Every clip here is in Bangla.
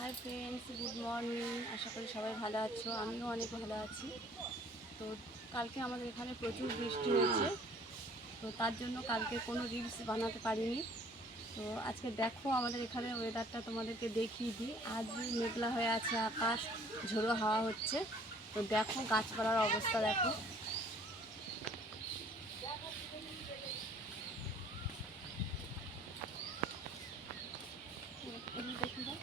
হাই ফ্রেন্ডস গুড মর্নিং আশা করি সবাই ভালো আছো। আমিও অনেক ভালো আছি। তো কালকে আমাদের এখানে প্রচুর বৃষ্টি হয়েছে। তো তার জন্য কালকে কোনো রিলস বানাতে পারিনি। তো আজকে দেখো আমাদের এখানে ওয়েদারটা তোমাদেরকে দেখিয়ে দিই। আজ মেঘলা হয়ে আছে, আকাশ ঝোড়ো হাওয়া হচ্ছে। তো দেখো গাছপালার অবস্থা দেখো এগুলো দেখে দাও।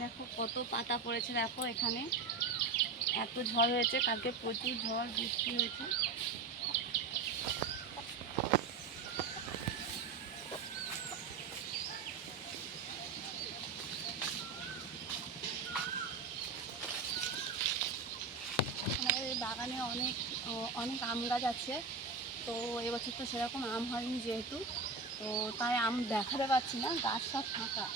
দেখো কত পাতা পড়েছে দেখো এখানে। এত ঝড় হয়েছে, কালকে প্রচুর ঝড়, বৃষ্টি হয়েছে। বাগানে অনেক অনেক আম গাছ আছে। তো এবছর তো সেরকম আম হয়নি যেহেতু। তো তাই আম দেখাতে পাচ্ছি না, গাছ সব ফাঁকা।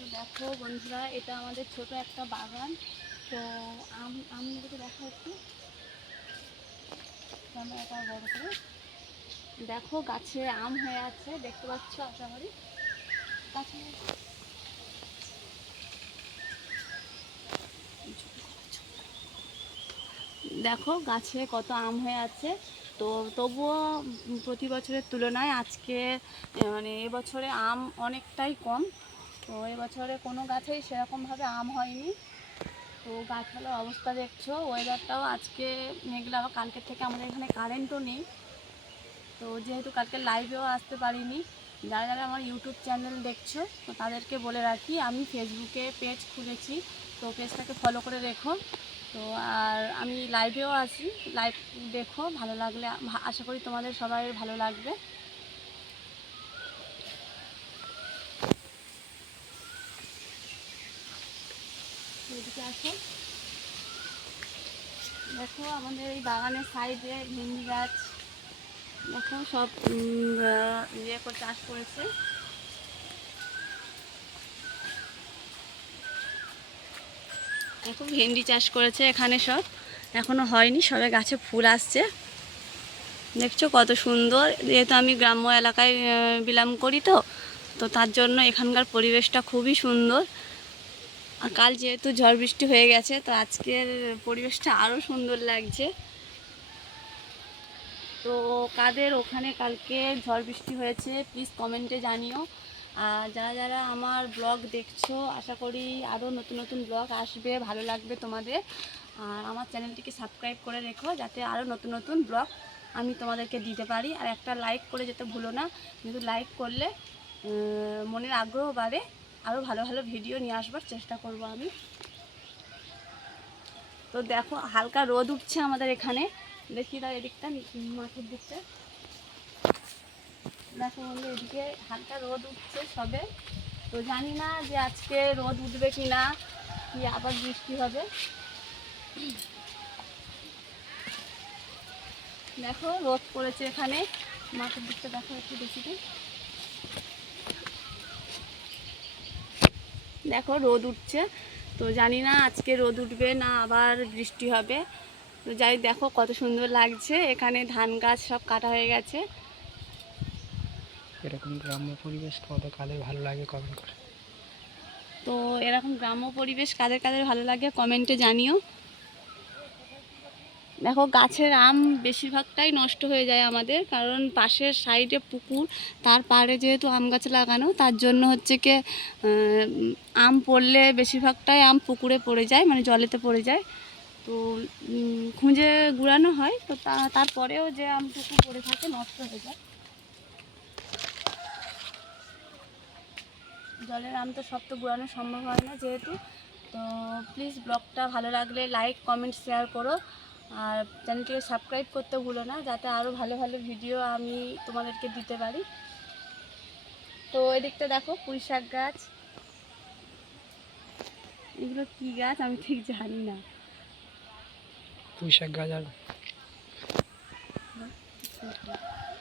তো দেখো বন্ধুরা, এটা আমাদের ছোট একটা বাগান। তো আম আম দেখো একটু। ক্যামেরাটা বড় করে। দেখো গাছে আম হয়ে আছে, দেখতে পাচ্ছ আশা করি গাছে দেখো গাছে কত আম হয়ে আছে। তো তবুও প্রতি বছরের তুলনায় আজকে মানে এবছরে আম অনেকটাই কম। তো এবছরে কোনো গাছেই সেরকমভাবে আম হয়নি। তো গাছপালার অবস্থা দেখছ। ওয়েদারটাও আজকে মেঘলা বা কালকের থেকে আমাদের এখানে কারেন্টও নেই। তো যেহেতু কালকে লাইভেও আসতে পারিনি, যারা যারা আমার ইউটিউব চ্যানেল দেখছ, তো তাদেরকে বলে রাখি, আমি ফেসবুকে পেজ খুলেছি, তো পেজটাকে ফলো করে রেখো। তো আর আমি লাইভেও আসি লাইভ দেখো, ভালো লাগলে, আশা করি তোমাদের সবাই ভালো লাগবে। এদিকে আসো দেখো আমাদের এই বাগানের সাইডে ভেন্ডি গাছ। দেখো সব ইয়ে করে চাষ করেছে। দেখো ভেন্ডি চাষ করেছে এখানে সব। এখনও হয়নি, সবে গাছে ফুল আসছে। দেখছ কত সুন্দর। যেহেতু আমি গ্রাম্য এলাকায় বিলাম করি তো তো তার জন্য এখানকার পরিবেশটা খুবই সুন্দর। আর কাল যেহেতু ঝড় বৃষ্টি হয়ে গেছে, তো আজকের পরিবেশটা আরও সুন্দর লাগছে। তো কাদের ওখানে কালকে ঝড় বৃষ্টি হয়েছে প্লিজ কমেন্টে জানিও। আর যারা যারা আমার ব্লগ দেখছ, আশা করি আরও নতুন নতুন ব্লগ আসবে, ভালো লাগবে তোমাদের। আর আমার চ্যানেলটিকে সাবস্ক্রাইব করে রেখো, যাতে আরও নতুন নতুন ব্লগ আমি তোমাদেরকে দিতে পারি। আর একটা লাইক করে যেতে ভুলো না, কিন্তু লাইক করলে মনের আগ্রহ বাড়ে। আরও ভালো ভালো ভিডিও নিয়ে আসবার চেষ্টা করব আমি। তো দেখো, হালকা রোদ উঠছে আমাদের এখানে। দেখি দাও এদিকটা মাঠের দিকটা। দেখো বন্ধু, এদিকে হালকা রোদ উঠছে সবে। তো জানি না যে আজকে রোদ উঠবে কি না কি আবার বৃষ্টি হবে। দেখো, রোদ পড়েছে এখানে। মাঠের দিকটা দেখো একটু বেশি দিই। দেখো রোদ উঠছে। তো জানি না আজকে রোদ উঠবে না আবার বৃষ্টি হবে। তো যাই দেখো কত সুন্দর লাগছে। এখানে ধান গাছ সব কাটা হয়ে গেছে। এরকম গ্রাম্য পরিবেশ কত কাদের ভালো লাগে কমেন্ট করে। তো এরকম গ্রাম্য পরিবেশ কাদের কাদের ভালো লাগে কমেন্টে জানিও। দেখো, গাছের আম বেশিরভাগটাই নষ্ট হয়ে যায় আমাদের, কারণ পাশের সাইডে পুকুর, তার পাড়ে যেহেতু আম গাছ লাগানো, তার জন্য হচ্ছে কি আম পড়লে বেশিরভাগটাই আম পুকুরে পড়ে যায় মানে জলেতে পড়ে যায়। তো খুঁজে গুড়ানো হয়, তো তারপরেও যে আমটুকু পড়ে থাকে, নষ্ট হয়ে যায়। জলের আম তো সব তো গুড়ানো সম্ভব হয় না যেহেতু, তো প্লিজ ব্লগটা ভালো লাগলে লাইক কমেন্ট শেয়ার করো। আর চ্যানেলটিকে সাবস্ক্রাইব করতে ভুলো না যাতে আরও ভালো ভালো ভিডিও আমি তোমাদেরকে দিতে পারি। তো এদিকটা দেখো পুঁই শাক গাছ। এগুলো কী গাছ? আমি ঠিক জানি না। পুঁই শাক গাছ আর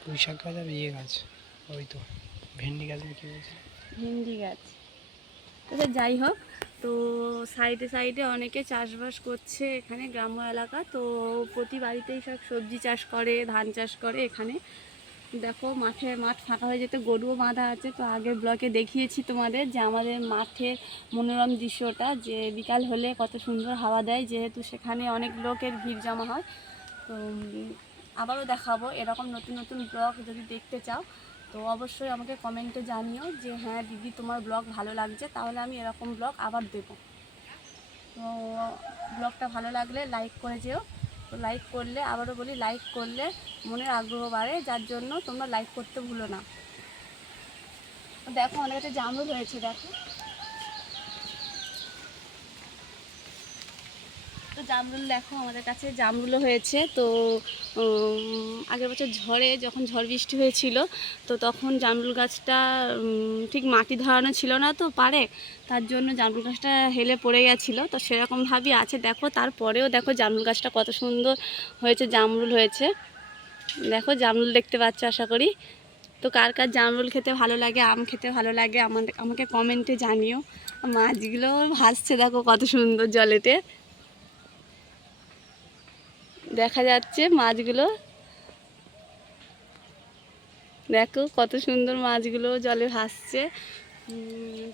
পুঁই শাক গাছ আর ইয়ে গাছ। ওই তো ভেন্ডি গাছ বিক্রি করেছে ভেন্ডি গাছ। তো যাই হোক তো সাইডে সাইডে অনেকে চাষবাস করছে এখানে গ্রাম্য এলাকা। তো প্রতি বাড়িতেই সব সবজি চাষ করে, ধান চাষ করে এখানে। দেখো মাঠে মাঠ ফাঁকা হয়ে যেতে গরুও বাঁধা আছে। তো আগের ব্লকে দেখিয়েছি তোমাদের যে আমাদের মাঠে মনোরম দৃশ্যটা, যে বিকাল হলে কত সুন্দর হাওয়া দেয়, যেহেতু সেখানে অনেক লোকের ভিড় জমা হয়। তো আবারও দেখাবো এরকম নতুন নতুন ব্লগ যদি দেখতে চাও। তো অবশ্যই আমাকে কমেন্টে জানিও যে হ্যাঁ দিদি, তোমার ব্লগ ভালো লাগছে, তাহলে আমি এরকম ব্লগ আবার দেব। তো ব্লগটা ভালো লাগলে লাইক করে যেও। তো লাইক করলে, আবারও বলি লাইক করলে মনের আগ্রহ বাড়ে, যার জন্য তোমরা লাইক করতে ভুলো না। দেখো, অনেকটা জামুল হয়েছে, দেখো। তো জামরুল দেখো আমাদের কাছে জামরুলও হয়েছে। তো আগের বছর ঝড়ে যখন ঝড় বৃষ্টি হয়েছিল, তো তখন জামরুল গাছটা ঠিক মাটি ধরানো ছিল না তো পারে, তার জন্য জামরুল গাছটা হেলে পড়ে গেছিল। তো সেরকমভাবেই আছে। দেখো, তারপরেও দেখো জামরুল গাছটা কত সুন্দর হয়েছে, জামরুল হয়েছে। দেখো জামরুল দেখতে পাচ্ছ আশা করি। তো কার কার জামরুল খেতে ভালো লাগে, আম খেতে ভালো লাগে, আমাদের, আমাকে কমেন্টে জানিও। মাছগুলো ভাসছে দেখো কত সুন্দর জলেতে। দেখা যাচ্ছে মাছগুলো। দেখো কত সুন্দর মাছগুলো জলে ভাসছে।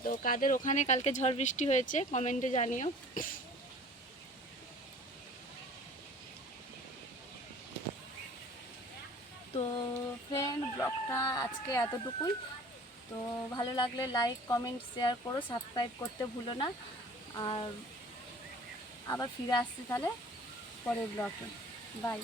তো কাদের ওখানে কালকে ঝড় বৃষ্টি হয়েছে কমেন্টে জানিও। তো ফ্রেন্ড ব্লগটা আজকে এতটুকুই। তো ভালো লাগলে লাইক কমেন্ট শেয়ার করো সাবস্ক্রাইব করতে ভুলো না। আর আবার ফিরে আসছি তাহলে পরের ব্লগে। বাই